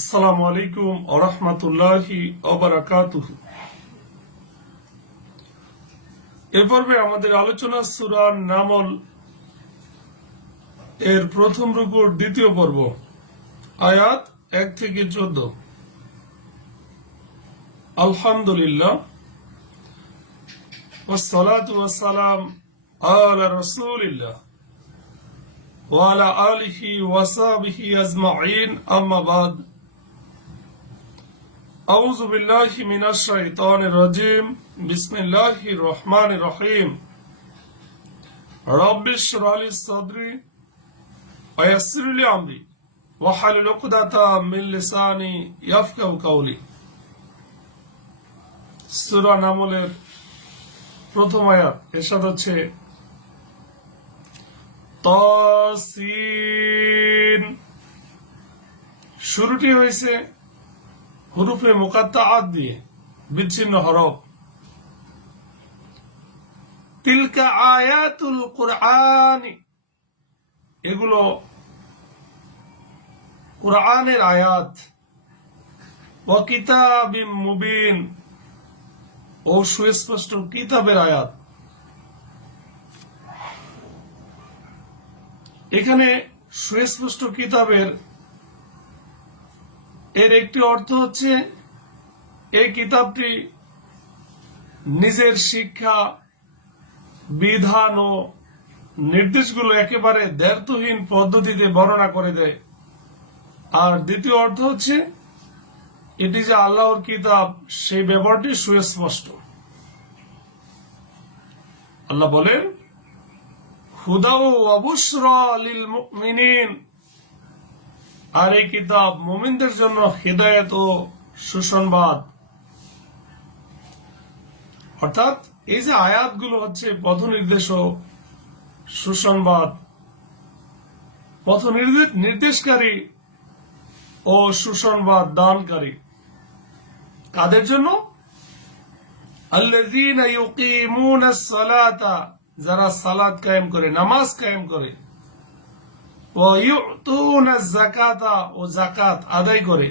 আসসালামু আলাইকুম ওয়া রাহমাতুল্লাহি ওয়া বারাকাতুহু। এ পর্বে আমাদের আলোচনা সূরা নামল এর প্রথম রুকুর দ্বিতীয় পর্ব, আয়াত 1 থেকে 14। আলহামদুলিল্লাহ ওয়াসসালাতু ওয়াসসালাম আলা রাসূলিল্লাহ ওয়া আলা আলিহি ওয়া সাহবিহি আজমাইন, আম্মা বাদ। আউযু বিল্লাহি মিনাশ শাইতানির রাজিম। বিসমিল্লাহির রহমানির রহিম। রাব্বিশ ইশরাহ লি সাদরি ওয়া ইয়াসসির লি আমরি ওয়াহলুল উকদাতাম মিন লিসানি ইয়াফকাহু কাওলি। সূরা নামলের প্রথম আয়াত, এরশাদ হচ্ছে তাসিন। শুরুটি হয়েছে হুরুফে মুকাত্তাআত দিয়ে, বিচ্ছিন্ন হরফ। তিলকা আয়াতুল কুরআন, এগুলো কুরআনের আয়াত। ওয়া কিতাবিম মুবিন, ও সুস্পষ্ট কিতাবের আয়াত। এখানে সুস্পষ্ট কিতাবের এর একটি অর্থ হচ্ছে এই কিতাবটি নিজের শিক্ষা, বিধান ও নির্দেশগুলো একেবারে দ্ব্যর্থহীন পদ্ধতিতে বর্ণনা করে দেয়। আর দ্বিতীয় অর্থ হচ্ছে এটি যে আল্লাহর কিতাব, সেই ব্যাপারটি সুস্পষ্ট। আল্লাহ বলেন হুদা ওয়া বুশরা লিল মুমিনিন, আর এই কিতাব মুমিনদের জন্য হিদায়াত ও সুসংবাদ। অর্থাৎ এই যে আয়াতগুলো হচ্ছে পথ নির্দেশ ও সুসংবাদ, পথ নির্দেশকারী ও সুসংবাদ দানকারী। কাদের জন্য? আল্লাযীনা ইউকিমুনাস সালাতা, যারা সালাত কায়েম করে, নামাজ কায়েম করে। ওয়া ইউতুনাজ যাকাতা, ও যাকাত আদায় করে।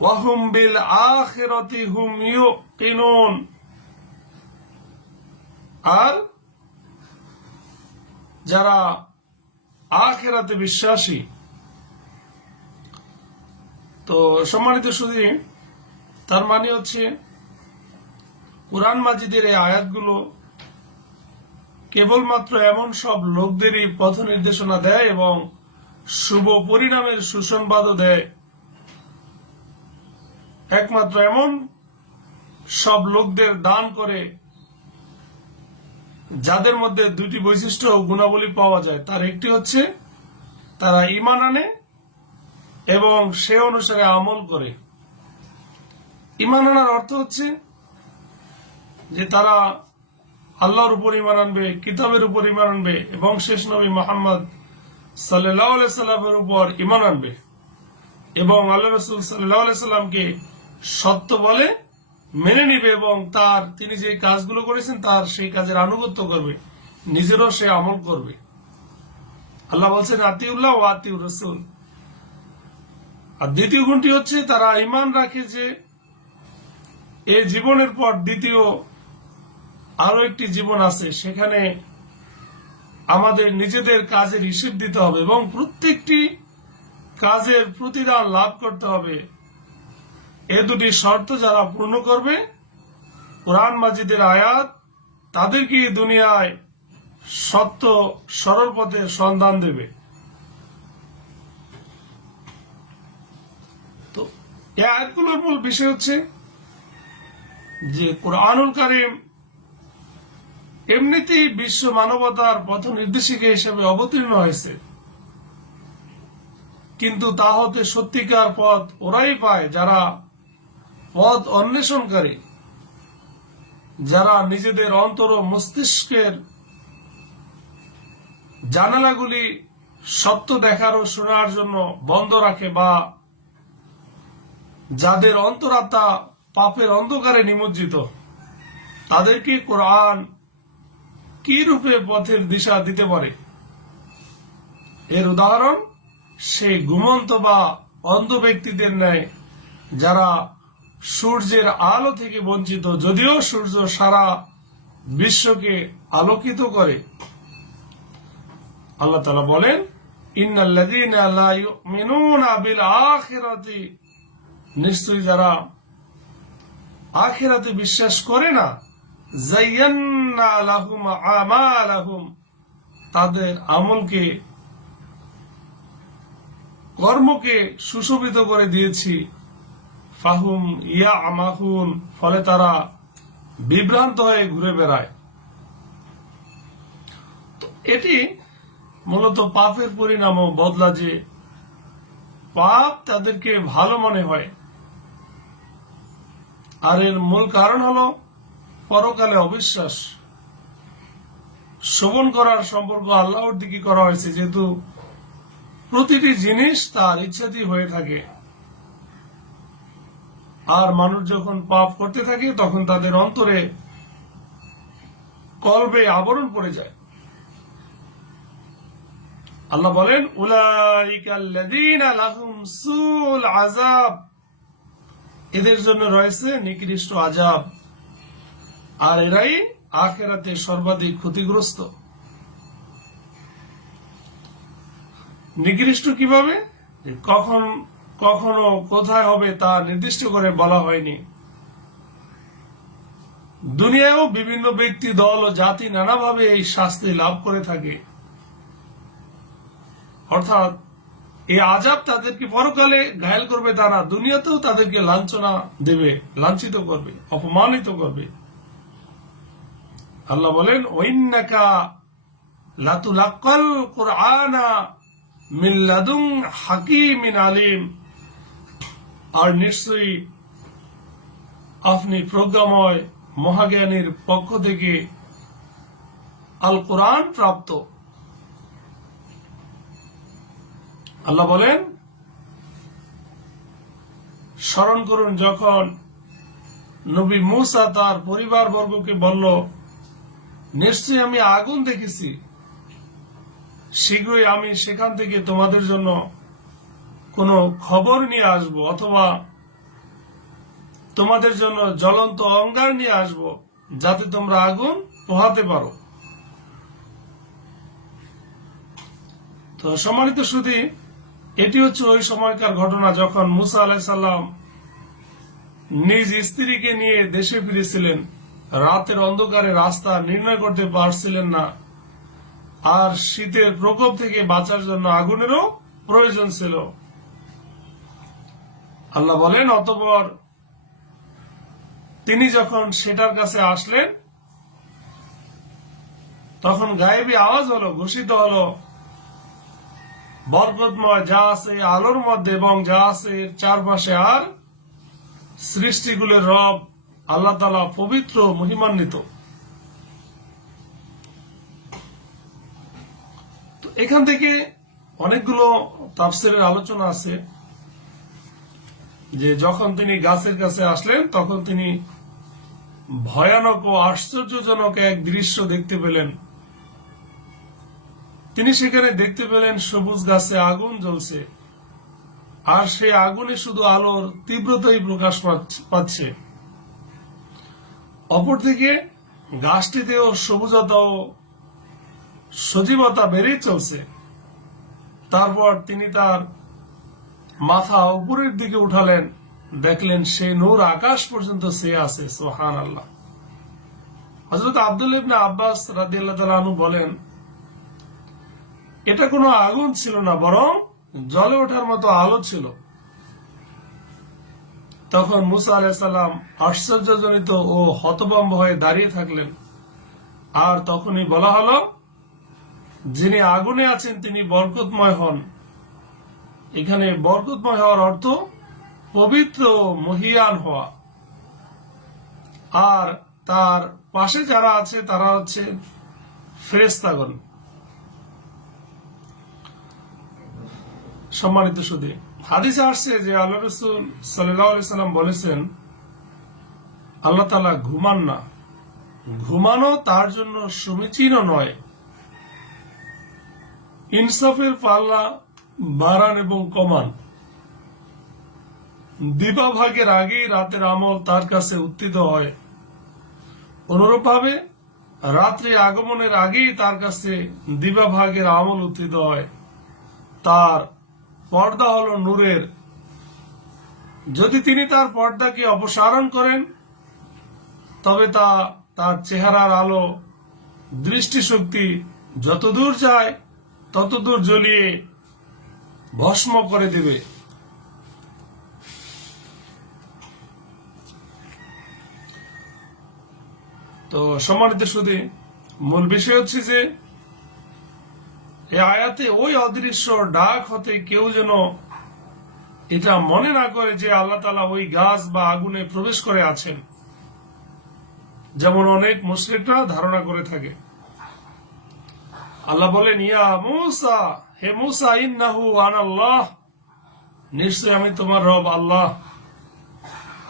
ওয়া হুম বিল আখিরাতি হুম ইউকিনুন, আর যারা আখিরাতে বিশ্বাসী। তো সম্মানিত সুধী, তার মানে হচ্ছে কুরআন মাজিদের এই আয়াতগুলো কেবলমাত্র এমন সব লোকদেরই পথ নির্দেশনা দেয় এবং শুভ পরিণামের সুসংবাদও দেয়। একমাত্র এমন সব লোকদের দান করে যাদের মধ্যে দুটি বৈশিষ্ট্য ও গুণাবলী পাওয়া যায়। তার একটি হচ্ছে তারা ঈমান আনে এবং সে অনুসারে আমল করে। ঈমান আনার অর্থ হচ্ছে যে তারা আল্লাহর উপর ঈমান আনবে, কিতাবের উপর ঈমান আনবে এবং শেষ নবী মুহাম্মদ সাল্লাল্লাহু আলাইহি সাল্লামের উপর ঈমান আনবে এবং আল্লাহ রাসূল সাল্লাল্লাহু আলাইহি সাল্লামকে সত্য বলে মেনে নিবে এবং তিনি যে কাজগুলো করেছেন তার সেই কাজের আনুগত্য করবে, নিজেরও সে আমল করবে। আল্লাহ বলছেন আতিউল্লাহ ওয়া আতিউর রাসূল। আর দ্বিতীয় গুণটি হচ্ছে তারা ঈমান রাখে যে এই জীবনের পর দ্বিতীয় আরো একটি জীবন আছে, সেখানে আমাদের নিজেদের কাজের হিসেব দিতে হবে এবং প্রত্যেকটি কাজের প্রতিদান লাভ করতে হবে। এ দুটি শর্ত যারা পূর্ণ করবে, কুরআন মাজিদের আয়াত তাদেরকে দুনিয়ায় সত্য সরল পথের সন্ধান দেবে। তো এই আয়াতগুলোর মূল বিষয় হচ্ছে যে কুরআনুল কারীম এমনিতেই বিশ্ব মানবতার পথ নির্দেশিকা হিসেবে অবতীর্ণ হয়েছে, কিন্তু তা হতে সত্যিকার পথ ওরাই পায় যারা পথ অন্বেষণকারী, যারা নিজেদের অন্তর ও মস্তিষ্কের জানালাগুলি সত্য দেখার ও শোনার জন্য বন্ধ রাখে, বা যাদের অন্তরাত্মা পাপের অন্ধকারে নিমজ্জিত। তাদেরকে কোরআন কি রূপে পথের দিশা দিতে পারে? এর উদাহরণ সেই ঘুমন্ত বা অন্ধ ব্যক্তিদের ন্যায় যারা সূর্যের আলো থেকে বঞ্চিত, যদিও সূর্য সারা বিশ্বকে আলোকিত করে। আল্লাহ তাআলা বলেন, ইন্নাল্লাযীনা লা ইউমিনুনা বিল আখিরাতি, নিশ্চয়ই যারা আখিরাতে বিশ্বাস করে না, যায়্যান্না লাহুম আমালাহুম, তাদের আমলকে, কর্মকে সুশোভিত করে দিয়েছি, ফাহুম ইয়ামাহুন, ফলে তারা বিভ্রান্ত হয়ে ঘুরে বেড়ায়। তো এটি মূলত পাপের পরিণাম ও বদলা, যে পাপ তাদেরকে ভালো মনে হয়। আর এর মূল কারণ হলো পরকালে অবিশ্বাস। শ্রবণ করার সম্পর্ক আল্লাহর দিকে করা হয়েছে, যেহেতু প্রতিটি জিনিস তার ইচ্ছাতেই হয়ে থাকে। আর মানুষ যখন পাপ করতে থাকে তখন তাদের অন্তরে, কলবে আবরণ পড়ে যায়। আল্লাহ বলেন, উলাইকাল্লাযীনা লাহুম সুউল আযাব, এদের জন্য রয়েছে নিকৃষ্ট আযাব, আর এরাই আখিরাতে সর্বাধিক ক্ষতিগ্রস্ত। নিকৃষ্ট কিভাবে, কখন কখনো কোথায় হবে তা নির্দিষ্ট করে বলা হয়নি। দুনিয়ায়ও বিভিন্ন ব্যক্তি, দল ও জাতি নানাভাবে এই শাস্তি লাভ করে থাকে। অর্থাৎ এই আযাব তাদেরকে পরকালে ঘায়েল করবে তা না, দুনিয়াতেও তাদেরকে লাঞ্ছনা দেবে, লাঞ্ছিত করবে, অপমানিত করবে। আল্লাহ বলেন, ওয়াইন্নাকা লাতুলাক্কাল কুরআনা মিন লাদুন হাকীমিন আলিম, আর নিশ্চয়ই আপনি প্রজ্ঞাময় মহাজ্ঞানীর পক্ষ থেকে আল কোরআন প্রাপ্ত। আল্লাহ বলেন, স্মরণ করুন যখন নবী মূসা তার পরিবার বর্গকে বলল, নিশ্চয়ই আমি আগুন দেখেছি, শীঘ্রই আমি সেখান থেকে তোমাদের জন্য কোনো খবর নিয়ে আসব, অথবা তোমাদের জন্য জ্বলন্ত অঙ্গার নিয়ে আসব, যাতে তোমরা আগুন পোহাতে পারো। তো সম্মানিত সুধী, এটি হচ্ছে ওই সময়কার ঘটনা যখন মুসা আলাইহিস সালাম নিজ স্ত্রীকে নিয়ে দেশে ফিরেছিলেন। রাতের অন্ধকারে রাস্তা নির্ণয় করতে পারছিলেন না, আর শীতের প্রকোপ থেকে বাঁচার জন্য আগুনেরও প্রয়োজন ছিল। আল্লাহ বলেন, অতঃপর তিনি যখন সেটার কাছে আসলেন, তখন গায়েবী আওয়াজ হলো, ঘোষিত হলো, বরকতময় যা আছে আলোর মধ্যে এবং যা আছে চারপাশে, আর সৃষ্টিগুলোর রব আল্লাহ তাআলা পবিত্র, মহিমান্বিত। তো এখান থেকে অনেকগুলো তাফসীরের আলোচনা আছে যে যখন তিনি গাছের কাছে আসলেন, তখন তিনি ভয়ানক ও আশ্চর্যজনক এক দৃশ্য দেখতে পেলেন। তিনি সেখানে দেখতে পেলেন সবুজ গাছে আগুন জ্বলছে, আর সেই আগুনে শুধু আলোর তীব্রতাই প্রকাশ পাচ্ছে। অপরদিকে গাছটিতেও সবুজতা ও সজীবতা বেড়েই চলছে। তারপর তিনি তার মাথা উপরের দিকে উঠালেন, দেখলেন সেই নূর আকাশ পর্যন্ত চেয়ে আছে। সুবহানাল্লাহ। হযরত আব্দুল্লাহ ইবনে আব্বাস রাদিয়াল্লাহু তাআলা আনহু বলেন, এটা কোনো আগুন ছিল না, বরং জ্বলে ওঠার মতো আলো ছিল। তখন মুসা আলাইহিস সালাম আশ্চর্যজনিত ও হতভম্ব হয়ে দাঁড়িয়ে থাকলেন। আর তখনই বলা হলো, যিনি আগুনে আছেন তিনি বরকতময় হন। এখানে বরকতময় হওয়ার অর্থ পবিত্র, মহিয়ান হওয়া। আর তার পাশে যারা আছে তারা হচ্ছে ফেরেশতাগণ। সম্মানিত সুধী, হাদিসে আসছে যে আল্লাহ রাসূল সাল্লাল্লাহু আলাইহি সাল্লাম বলেছেন, আল্লাহ তাআলা ঘুমান না, ঘুমানো তার জন্য সমীচীন নয়। ইনসাফের পাল্লা বাড়ান এবং কমান। দিবাভাগের আগেই রাতের আমল তার কাছে উত্থিত হয়, অনুরূপভাবে রাত্রি আগমনের আগেই তার কাছে দিবাভাগের আমল উত্থিত হয়। তার পর্দা হলো নূরের। যদি তিনি তার পর্দাকে অপসারণ করেন তবে তা তার চেহারার আলো দৃষ্টিশক্তি যতদূর যায় ততদূর জ্বলিয়ে ভস্ম করে দেবে। তো সম্মানিত সুধী, মূল বিষয় হচ্ছে যে এই আয়াতে ওই অদৃশ্য ডাক হতে কেউ যেন এটা মনে না করে যে আল্লাহ তাআলা ওই গাছ বা আগুনে প্রবেশ করে আছেন, যেমন অনেক মুশরিকরা ধারণা করে থাকে। আল্লাহ বলেন, ইয়া মূসা, হে মূসা, ইন্নাহু আনাল্লাহ, নিশ্চয় আমি তোমার রব আল্লাহ,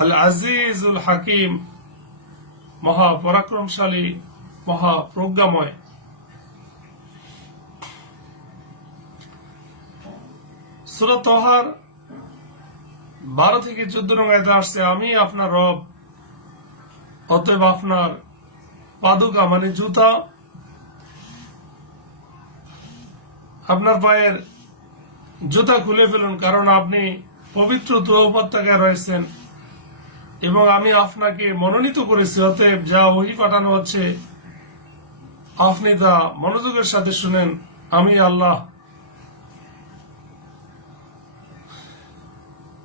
আল আজিজুল হাকিম, মহা পরাক্রমশালী, মহা প্রজ্ঞাময়। সূরা তাহার 12 থেকে 14 নং আয়াতে আসছে, আমি আপনার রব, অতএব আপনার পাদুকা মানে জুতা, আপনার পায়ের জুতা খুলে ফেলুন, কারণ আপনি পবিত্র তুর উপত্যকায় রয়েছেন এবং আমি আপনাকে মনোনীত করেছি। অতএব যা ওহী পাঠানো হচ্ছে আপনি তা মনোযোগের সাথে শুনেন। আমি আল্লাহ,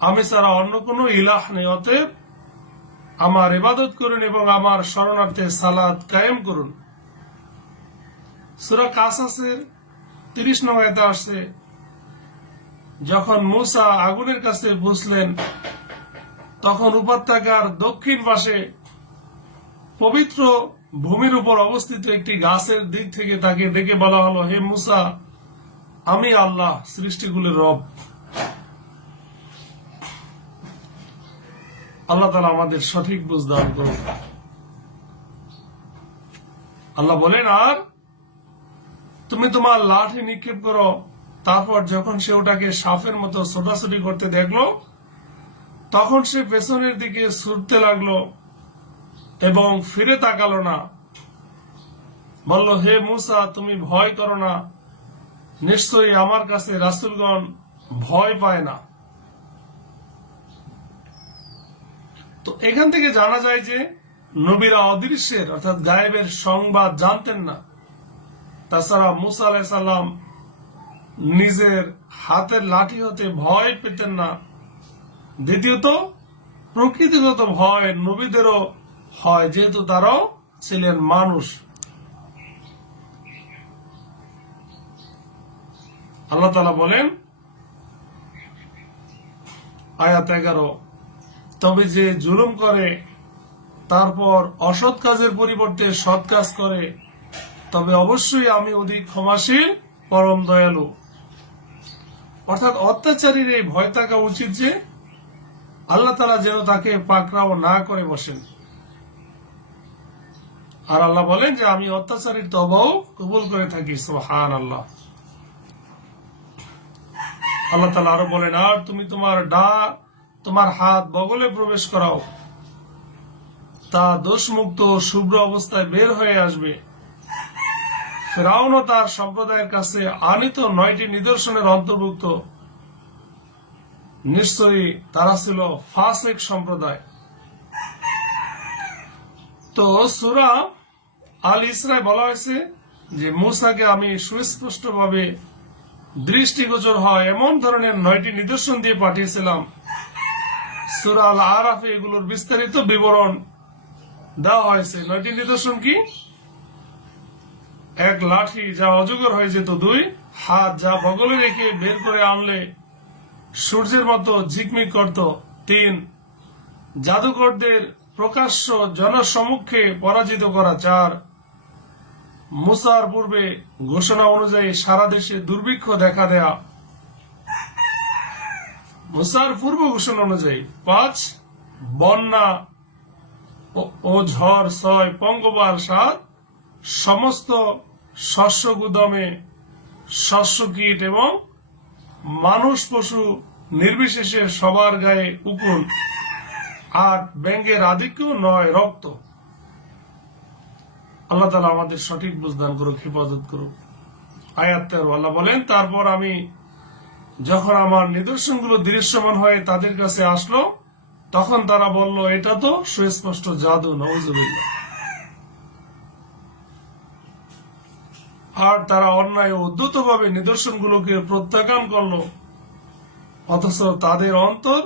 আমি ছাড়া অন্য কোনো ইলাহ নেই। অতএব আমার ইবাদত করুন এবং আমার শরণার্থে সালাত কায়েম করুন। সূরা কাসাসের 30 নং আয়াতে আসছে, যখন মূসা আগুনের কাছে পৌঁছলেন তখন উপত্যকার দক্ষিণ পাশে পবিত্র ভূমির উপর অবস্থিত একটি গাছের দিক থেকে তাকে ডেকে বলা হলো, হে মূসা, আমি আল্লাহ, সৃষ্টিগুলির রব। আল্লাহ তাআলা আমাদের সঠিক বুঝ দান করুন। আল্লাহ বলেন, আর তুমি তোমার লাঠি নিক্ষেপ করো। তারপর যখন সে ওটাকে সাপের মতো ছোটাছুটি করতে দেখলো তখন সে পেছনের দিকে ছুটতে লাগলো এবং ফিরে তাকালো না। বলল, হে মূসা, তুমি ভয় করো না, নিশ্চয়ই আমার কাছে রাসূলগণ ভয় পায় না। তো এখান থেকে জানা যায় যে নবীরা অদৃশ্যের অর্থাৎ গায়েবের সংবাদ জানতেন না। তাছাড়া মূসা আলাইহিস সালাম নিজের হাতের লাঠি হতে ভয় পেতেন না। দ্বিতীয়ত, প্রকৃতিগত ভয় নবীদেরও হয়, যেহেতু তারাও ছিলেন মানুষ। আল্লাহ তাআলা বলেন আয়াত 11, তবে যে জুলুম করে তারপর অসৎ কাজের পরিবর্তে সৎ কাজ করে তবে অবশ্যই আমি অধিক ক্ষমাশীল, পরম দয়ালু। অর্থাৎ অত্যাচারীর এই ভয় থাকা উচিত যে আল্লাহ তাআলা যেন তাকে পাকড়াও না করে বসেন। আর আল্লাহ বলেন যে আমি অত্যাচারীর তওবাও কবুল করে থাকি। সুবহানাল্লাহ। আল্লাহ তাআলা আরো বলেন, আর তুমি তোমার হাত বগলে প্রবেশ করাও, তা দোষমুক্ত শুভ্র অবস্থায় বের হয়ে আসবে। ফিরআউন ও তার সম্প্রদায়ের কাছে আনিত 9টি নিদর্শনের অন্তর্ভুক্ত। নিশ্চয়ই তারা ছিল ফাসিক সম্প্রদায়। তো সূরা আল ইসরায় বলা হয়েছে যে মূসাকে আমি সুস্পষ্টভাবে দৃষ্টিগোচর হয় এমন ধরনের 9টি নিদর্শন দিয়ে পাঠিয়েছিলাম। সূরা আল আরাফে এগুলোর বিস্তারিত বিবরণ দেওয়া হয়েছে। 9টি নিদর্শন কি? 1, লাঠি যা অজগর হয়ে যেত। 2, হাত যা বগলে রেখে বের করে আনলে সূর্যের মতো ঝিকমিক করত। 3, জাদুকরদের প্রকাশ্য জনসমক্ষে পরাজিত করা। 4, মূসার পূর্বে ঘোষণা অনুযায়ী সারা দেশে দুর্ভিক্ষ দেখা দেয়া। মূসার পূর্ব ঘোষণা অনুযায়ী। 5, বন্যা ও ঝড়। 6, পঙ্গপাল। 7, সমস্ত শস্য গুদামে শস্য কীট এবং মানুষ পশু নির্বিশেষে সবার গায়ে উকুন, আর ব্যাঙের আধিক্য নয় রক্ত। আল্লাহ তাআলা আমাদের সঠিক বুঝদান করুক, হেফাজত করুক। আয়াত 13 আল্লাহ বলেন, তারপর আমি যখন আমার নিদর্শনগুলো দৃশ্যমান হয়ে তাদের কাছে আসলো, তখন তারা বলল, এটা তো সুস্পষ্ট জাদু, নাউজুবিল্লাহ। আর তারা অন্যায় ও উদ্ধতভাবে নিদর্শনগুলোকে প্রত্যাখ্যান করলো, অথচ তাদের অন্তর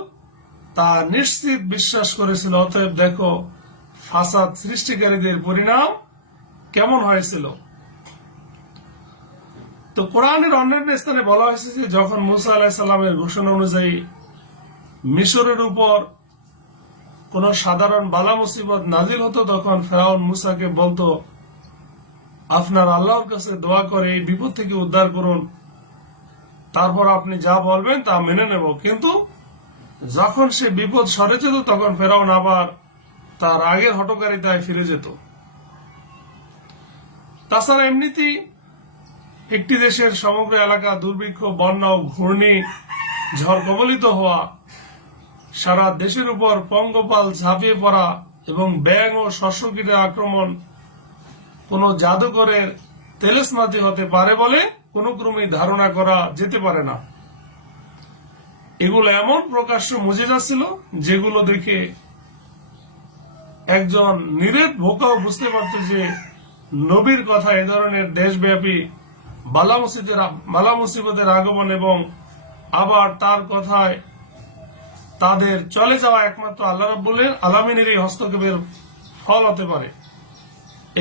তা নিশ্চিত বিশ্বাস করেছিল। অতএব দেখো ফাসাদ সৃষ্টিকারীদের পরিণাম কেমন হয়েছিল। তো কোরআনের অন্যান্য স্থানে বলা হয়েছে যে যখন মুসা আলাইহিস সালামের ঘোষণা অনুযায়ী মিশরের উপর কোন সাধারণ বালা মুসিবত নাজিল হতো, তখন ফেরাউন মুসাকে বলতো, আপনার আল্লাহর কাছে দোয়া করে এই বিপদ থেকে উদ্ধার করুন, তারপর আপনি যা বলবেন তা মেনে নেব। কিন্তু যখন সে বিপদ সরে যেত, তখন ফেরাউন আবার তার আগের হঠকারিতায় ফিরে যেত। তাছাড়া এমনিতেই একটি দেশের সমগ্র এলাকা দুর্ভিক্ষ, বন্যা ও ঘূর্ণি ঝড় কবলিত হওয়া, সারা দেশের উপর পঙ্গপাল ঝাঁপিয়ে পড়া এবং ব্যাঙ ও শস্যকীটের আক্রমণ কোন জাদুকরের তেলেসমাতি হতে পারে বলে কোন ক্রমেই ধারণা করা যেতে পারে না। এগুলো এমন প্রকাশ্য মুজিজা ছিল যেগুলো দেখে একজন নিরেট ভোকাও বুঝতে পারত যে নবীর কথা এ ধরনের দেশব্যাপী বালা মুসিবতের আগমন এবং আবার তার কথায় তাদের চলে যাওয়া একমাত্র আল্লাহ রাব্বুল আলামিনেরই হস্তক্ষেপের ফল হতে পারে।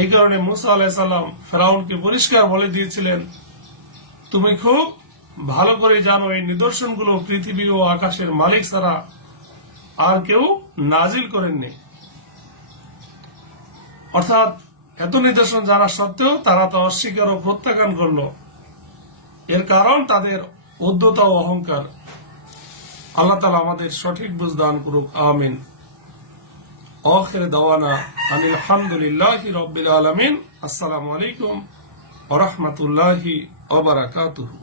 এই কারণে মুসা আলাইহিস সালাম ফেরাউনকে পরিষ্কার বলে দিয়েছিলেন, তুমি খুব ভালো করে জানো এই নিদর্শনগুলো পৃথিবী ও আকাশের মালিক ছাড়া আর কেউ নাজিল করেননি। অর্থাৎ এত নিদর্শন জানা সত্ত্বেও তারা তা অস্বীকার ও প্রত্যাখ্যান করল। এর কারণ তাদের উদ্ধতা ও অহংকার। আল্লাহ তাআলা আমাদের সঠিক বুঝ দান করুক, আমিন। আখির দাওয়ানা আনিল হামদুলিল্লাহি রাব্বিল আলামিন। আসসালামু আলাইকুম ওয়া রাহমাতুল্লাহি ওয়া বারাকাতুহু।